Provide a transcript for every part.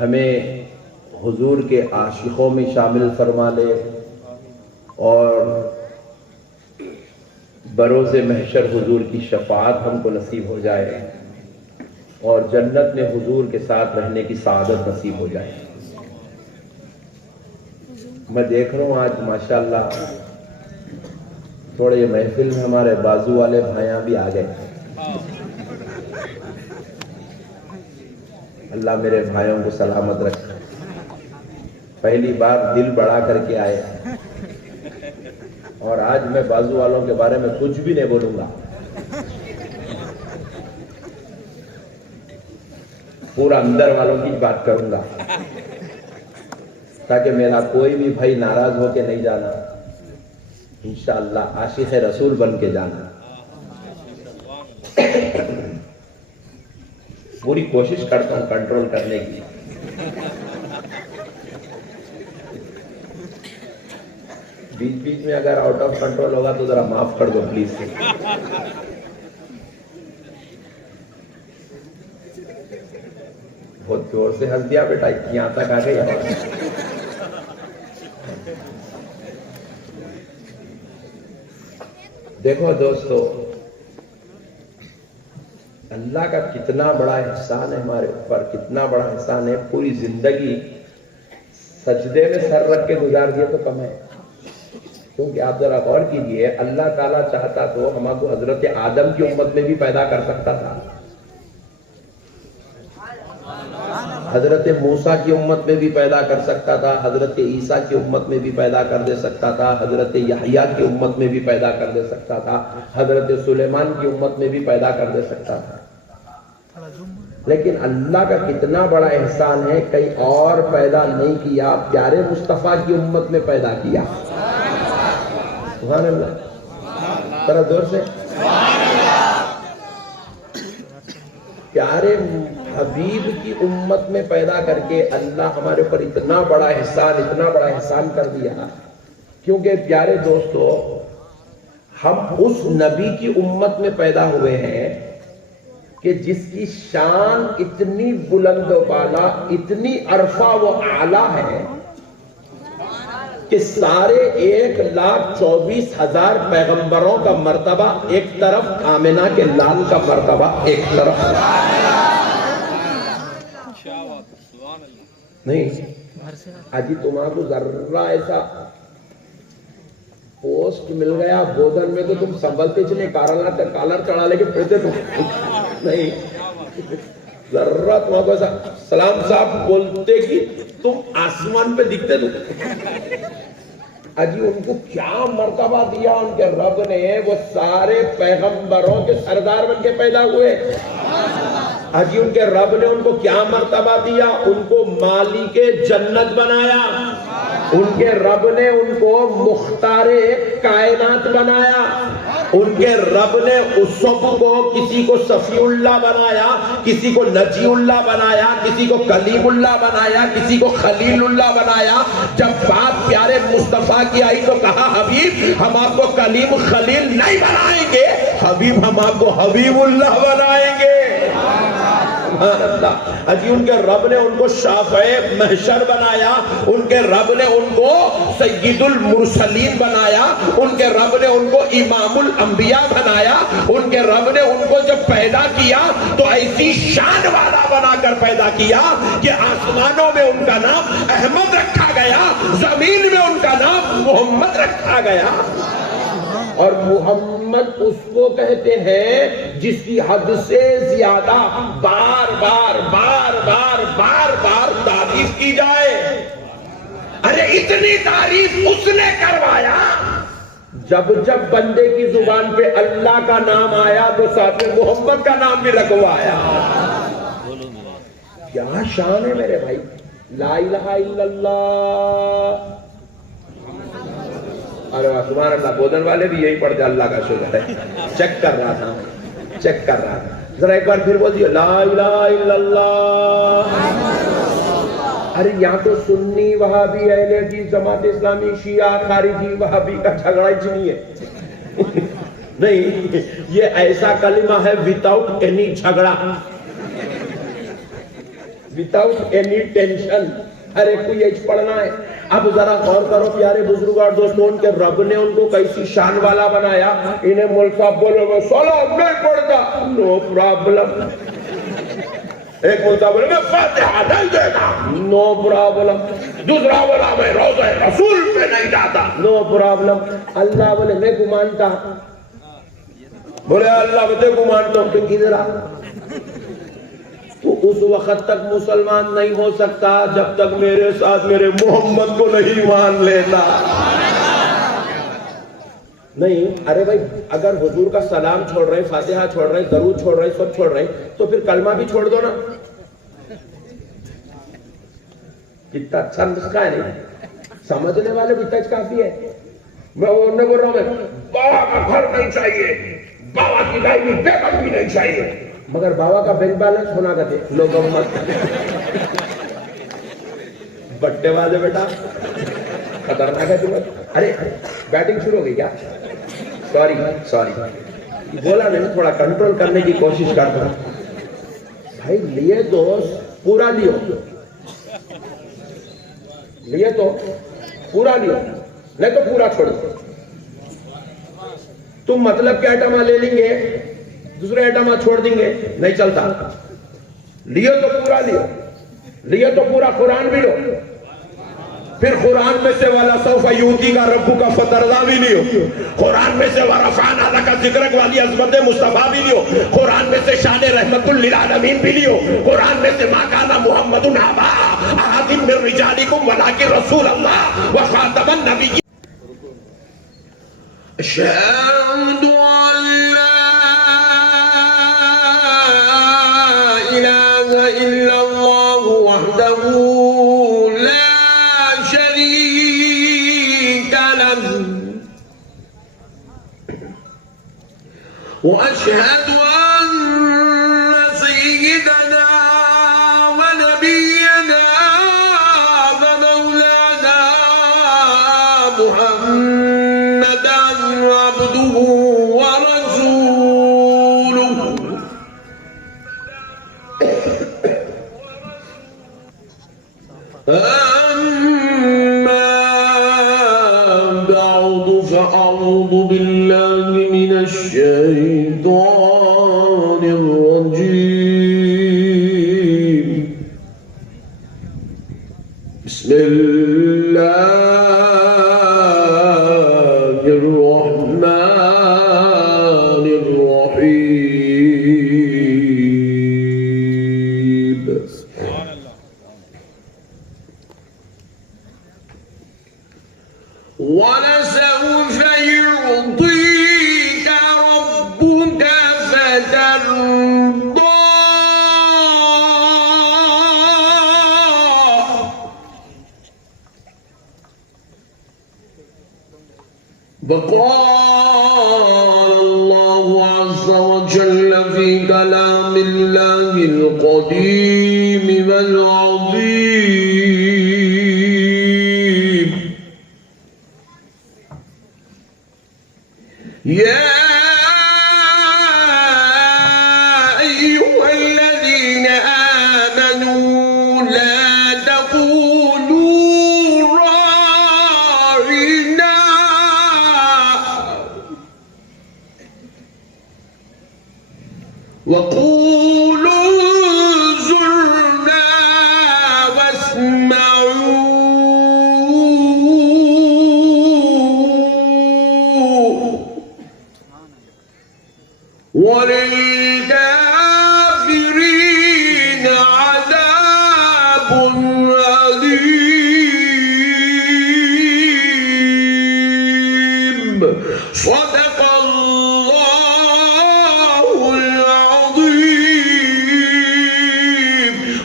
ہمیں حضور کے عاشقوں میں شامل فرما لے اور بروز محشر حضور کی شفاعت ہم کو نصیب ہو جائے اور جنت میں حضور کے ساتھ رہنے کی سعادت نصیب ہو جائے۔ میں دیکھ رہا ہوں آج ماشاءاللہ تھوڑے محفل میں ہمارے بازو والے بھائیاں بھی آ گئے۔ اللہ میرے بھائیوں کو سلامت رکھے۔ پہلی بار دل بڑا کر کے آئے اور آج میں بازو والوں کے بارے میں کچھ بھی نہیں بولوں گا، پورا اندر والوں کی بات کروں گا تاکہ میرا کوئی بھی بھائی ناراض ہو کے نہیں جانا، انشاءاللہ عاشق رسول بن کے جانا۔ پوری کوشش کرتا ہوں کنٹرول کرنے کی۔ بیچ بیچ میں اگر آؤٹ آف کنٹرول ہوگا تو ذرا معاف کر دو پلیز۔ بہت زور سے ہنس دیا بیٹا، یہاں تک آ گئی آواز۔ دیکھو دوستو، اللہ کا کتنا بڑا احسان ہے ہمارے اوپر، کتنا بڑا احسان ہے۔ پوری زندگی سجدے میں سر رکھ کے گزار دیا تو کم ہے، کیونکہ آپ ذرا غور کیجئے، اللہ تعالیٰ چاہتا تو ہم کو حضرت آدم کی امت میں بھی پیدا کر سکتا تھا، حضرت موسیٰ کی امت میں بھی پیدا کر سکتا تھا، حضرت عیسیٰ کی امت میں بھی پیدا کر دے سکتا تھا، حضرت یحییٰ کی امت میں بھی پیدا کر دے سکتا تھا، حضرت سلیمان کی امت میں بھی پیدا کر دے سکتا تھا۔ لیکن اللہ کا کتنا بڑا احسان ہے، کہیں اور پیدا نہیں کیا، پیارے مصطفیٰ کی امت میں پیدا کیا۔ سبحان اللہ، ذرا زور سے پیارے حبیب کی امت میں پیدا کر کے اللہ ہمارے اوپر اتنا بڑا احسان کر دیا۔ کیونکہ پیارے دوستو، ہم اس نبی کی امت میں پیدا ہوئے ہیں کہ جس کی شان اتنی بلند و بالا، اتنی عرفہ و اعلیٰ ہے کہ سارے 1,24,000 پیغمبروں کا مرتبہ ایک طرف، آمنہ کے لال کا مرتبہ ایک طرف۔ نہیں آجی تمہارا کو ذرہ ایسا پوسٹ مل گیا بودن میں تو تم سنبھلتے چلے، کالر چڑھا لے کے پھرتے تم نہیں، ذرہ تمہارا کو ایسا سلام صاحب بولتے کہ تم آسمان پہ دکھتے تم۔ اجی ان کو کیا مرتبہ دیا ان کے رب نے، وہ سارے پیغمبروں کے سردار بن کے پیدا ہوئے۔ اجی ان کے رب نے ان کو کیا مرتبہ دیا، ان کو مالک جنت بنایا، ان کے رب نے ان کو مختار کائنات بنایا، ان کے رب نے اس کو کسی کو صفی اللہ بنایا، کسی کو نجی اللہ بنایا، کسی کو کلیم اللہ بنایا، کسی کو خلیل اللہ بنایا۔ جب بات پیارے مصطفیٰ کی آئی تو کہا حبیب ہم آپ کو کلیم خلیل نہیں بنائیں گے، حبیب ہم آپ کو حبیب اللہ بنائیں گے۔ اجی ان کے رب نے ان کو شافع محشر بنایا، ان کے رب نے ان کو سید المرسلین بنایا، ان کے رب نے ان کو امام الانبیاء بنایا، ان کے رب نے ان کو جب پیدا کیا تو ایسی شان والا بنا کر پیدا کیا کہ آسمانوں میں ان کا نام احمد رکھا گیا، زمین میں ان کا نام محمد رکھا گیا۔ اور محمد اس کو کہتے ہیں جس کی حد سے زیادہ بار بار بار بار بار بار تعریف کی جائے۔ ارے اتنی تعریف اس نے کروایا، جب جب بندے کی زبان پہ اللہ کا نام آیا تو ساتھ میں محمد کا نام بھی لگوایا۔ کیا شان ہے میرے بھائی، لا الہ الا اللہ۔ اور سبحان اللہ، بودن والے بھی یہی پڑھتے، اللہ کا شکر ہے۔ چیک کر رہا تھا ذرا ایک بار پھر بول دیو لا الہ الا اللہ۔ ارے یہاں تو سنی وہابی اہل حدیث جماعت اسلامی شیعہ خارجی وہابی کا جھگڑا ہی نہیں ہے، نہیں، یہ ایسا کلمہ ہے without any جھگڑا، without any tension. ہر ایک کو یہ پڑھنا ہے. اب ذرا غور کرو پیارے بزرگ اور دوستوں, ان کے رب نے ان کو کیسی شان والا بنایا. انہیں مول صاحب بولے میں سلام نہیں پڑھتا, نو پرابلم. ایک مول صاحب بولے میں فاتحہ نہیں دیتا, نو پرابلم. دوسرا بولا میں روضہ رسول پہ نہیں جاتا, نو پرابلم. اللہ بولے میں کو مانتا, بولے اللہ بتے کو مانتا ہوں, تو کدھر آ. تو اس وقت تک مسلمان نہیں ہو سکتا جب تک میرے ساتھ میرے محمد کو نہیں مان لیتا. نہیں, ارے بھائی اگر حضور کا سلام چھوڑ رہے, فاتحہ چھوڑ رہے, درود چھوڑ رہے, سب چھوڑ رہے, تو پھر کلمہ بھی چھوڑ دو نا. کتنا اچھا نسخہ ہے. نہیں سمجھنے والے بھی تج کافی ہے. میں انہیں بول رہا ہوں, میں بابا کا گھر نہیں چاہیے, بابا کی گائی بھی بیگم بھی نہیں چاہیے, مگر بابا کا بینک بیلنس ہونا کرتے لوگ مت. بٹے والے بیٹا خطرناک ہے تمہیں. ارے بیٹنگ شروع ہو گئی کیا؟ سوری بولا نہیں, تھوڑا کنٹرول کرنے کی کوشش کرتا ہوں. بھائی لیے دوست پورا لیو, لیے تو پورا لیو, نہیں تو پورا چھوڑ دو. تم مطلب کیا ایٹما لے لیں گے, دوسرے ایٹما چھوڑ دیں گے, نہیں چلتا. لیو تو پورا لیو, لیو تو پورا قرآن بھی لو. پھر قرآن میں سے والا سوف یوتی کا ربو کا فترضا بھی لیو. قرآن میں سے ورفعنا لک ذکرک والی عظمت مصطفیٰ بھی لیو. قرآن میں سے شان رحمت للعالمین بھی لیو. قرآن میں سے ما کان محمد ابا احد من رجالکم ولکن رسول اللہ وخاتم النبیین. اشہد ان لا الہ الا اللہ وحدہ وأشهد أن سيدنا ونبينا ومولانا محمدا عبده ورسوله. أما بعد فأعوذ بالله من الشيطان الرجيم. بسم الله الرحمن الرحيم. ولسوف يعطيك ربك فترضى. وقال الله عز وجل في كلام الله القديم والعظيم. يا أيها الذين آمنوا لا تقولوا راعنا وقولوا انظرنا واسمعوا وللكافرين عذاب أليم. صدق الله العظيم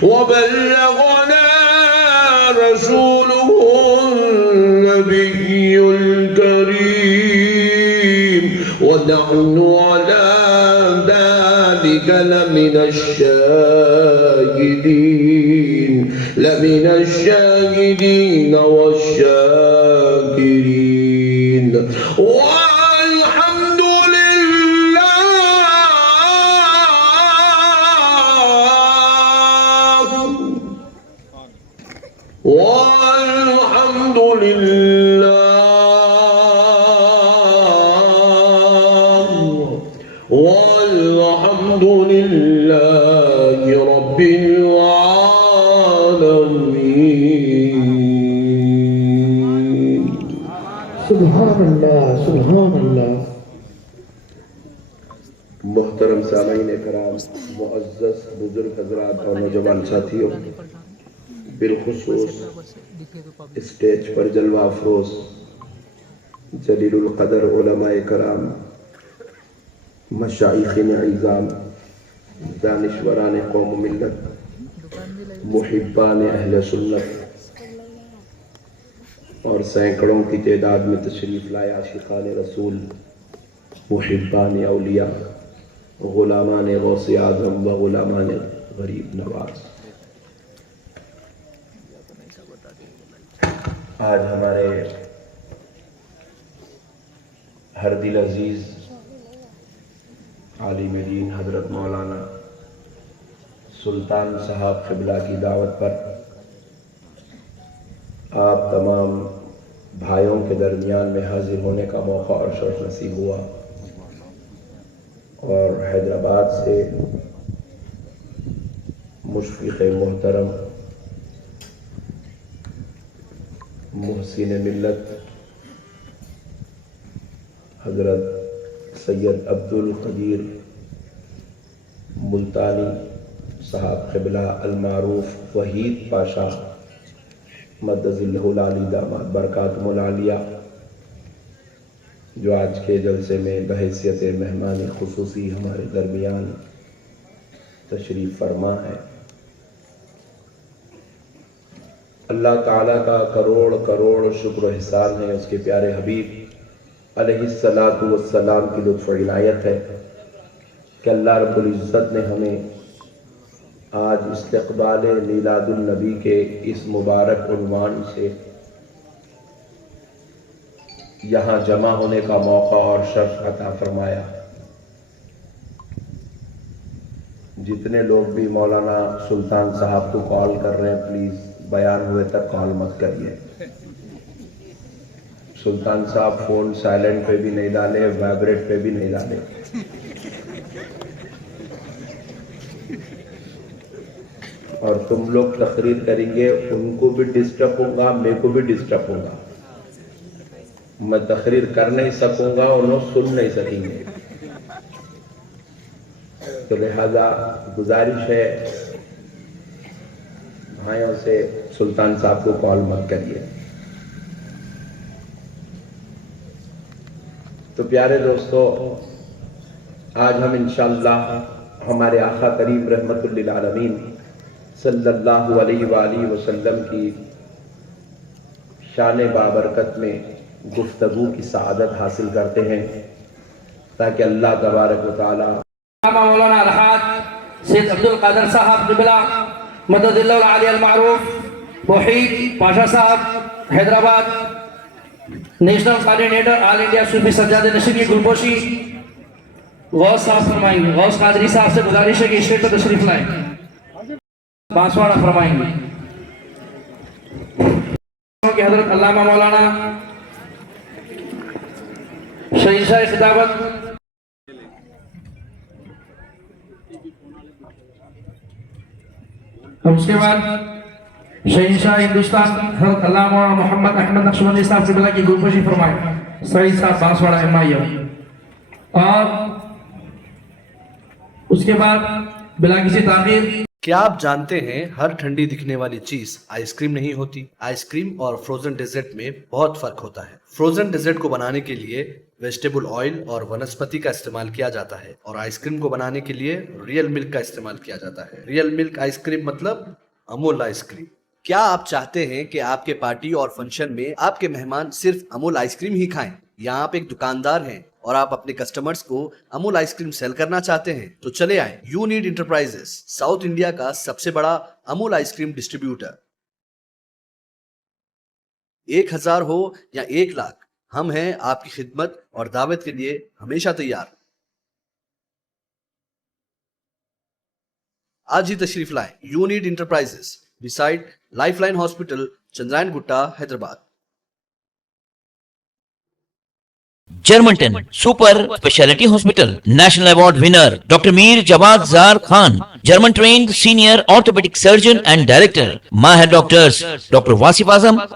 وبلغنا رسوله النبي الكريم ونحن على ذلك لمن الشاهدين والشاكرين والحمد لله والحمد لله والحمد لله رب العالمين. سبحان اللہ سبحان اللہ. محترم سامعین کرام، معزز بزرگ حضرات اور نوجوان ساتھیوں، بالخصوص اسٹیج پر جلوہ افروز جلیل القدر علماء کرام، مشائخین عظام، دانشوران قوم و ملت، محبان اہل سنت اور سینکڑوں کی تعداد میں تشریف لائے عاشقان رسول، محبان اولیاء، غلامان غوث اعظم و غلامان غریب نواز، آج ہمارے ہر دل عزیز عالم دین حضرت مولانا سلطان صاحب قبلہ کی دعوت پر آپ تمام بھائیوں کے درمیان میں حاضر ہونے کا موقع اور شرف نصیب ہوا، اور حیدرآباد سے مشفق محترم، محسن ملت حضرت سید عبد القدیر ملتانی صاحب قبلہ المعروف وحید پاشا مدد اللہ العالی داماد برکاتہم العالیہ، جو آج کے جلسے میں بحیثیت مہمان خصوصی ہمارے درمیان تشریف فرما ہے. اللہ تعالیٰ کا کروڑ کروڑ شکر و احسان ہے، اس کے پیارے حبیب علیہ السلام کی لطف و عنایت ہے کہ اللہ رب العزت نے ہمیں آج استقبال میلاد النبی کے اس مبارک عنوان سے یہاں جمع ہونے کا موقع اور شرف عطا فرمایا. جتنے لوگ بھی مولانا سلطان صاحب کو کال کر رہے ہیں، پلیز بیان ہوئے تک کال مت کریے. سلطان صاحب فون سائلنٹ پہ بھی نہیں ڈالے، وائبریٹ پہ بھی نہیں ڈالے. اور تم لوگ تقریر کریں گے، ان کو بھی ڈسٹرب ہوگا، میرے کو بھی ڈسٹرب ہوگا. میں تقریر کر نہیں سکوں گا، انہوں سن نہیں سکیں گے. تو لہذا گزارش ہے بھائیوں سے، سلطان صاحب کو کال مت کریے. تو پیارے دوستو، آج ہم انشاءاللہ ہمارے آقا کریم رحمت للعالمین صلی اللہ علیہ وآلہ وسلم کی شان بابرکت میں گفتگو کی سعادت حاصل کرتے ہیں، تاکہ اللہ تبارک و تعالی مولانا الحاج سید عبد القادر صاحب قبلہ مدد اللہ العالی المعروف وحید پاشا صاحب حیدرآباد، نیشنل کوارڈینیٹر آل انڈیا صوفی سجاد نشین کی گلپوشی غوث صاحب فرمائیں گے. غوث قادری صاحب سے گزارش ہے کہ اسٹیج پر تشریف لائیں، بانسواڑا فرمائیں گے. حضرت علامہ مولانا شہنشاہ خطابت اس کے بعد شہنشاہ ہندوستان حضرت علامہ محمد احمد نقشبندی صاحب قبلہ کی گلپوشی فرمائیں. سعید صاحب بانسواڑا MIM. اور اس کے بعد بلا کسی تاخیر، کیا آپ جانتے ہیں ہر ٹھنڈی دکھنے والی چیز آئس کریم نہیں ہوتی؟ آئس کریم اور فروزن ڈیزرٹ میں بہت فرق ہوتا ہے. فروزن ڈیزرٹ کو بنانے کے لیے ویجیٹیبل آئل اور ونسپتی کا استعمال کیا جاتا ہے، اور آئس کریم کو بنانے کے لیے ریئل ملک کا استعمال کیا جاتا ہے. ریئل ملک آئس کریم مطلب امول آئس کریم. کیا آپ چاہتے ہیں کہ آپ کے پارٹی اور فنکشن میں آپ کے مہمان صرف امول آئس کریم ہی کھائیں؟ یا آپ ایک دکاندار ہیں اور آپ اپنے کسٹمرز کو امول آئس کریم سیل کرنا چاہتے ہیں؟ تو چلے آئیں یونیڈ انٹرپرائزز، ساؤتھ انڈیا کا سب سے بڑا امول آئس کریم ڈسٹریبیوٹر. 1000 ہو یا 1 لاکھ، ہم ہیں آپ کی خدمت اور دعوت کے لیے ہمیشہ تیار. آج ہی تشریف لائیں یونیڈ enterprises, beside Lifeline Hospital, Chandrayan Gutta, Hyderabad. Germantown Super Speciality Hospital, National Award winner Dr. Mir Jawad Zar Khan, German trained senior orthopedic surgeon and director, Mahir doctors Dr. Wasif Azam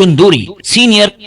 Chunduri, senior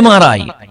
MRI,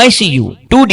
ICU, 2D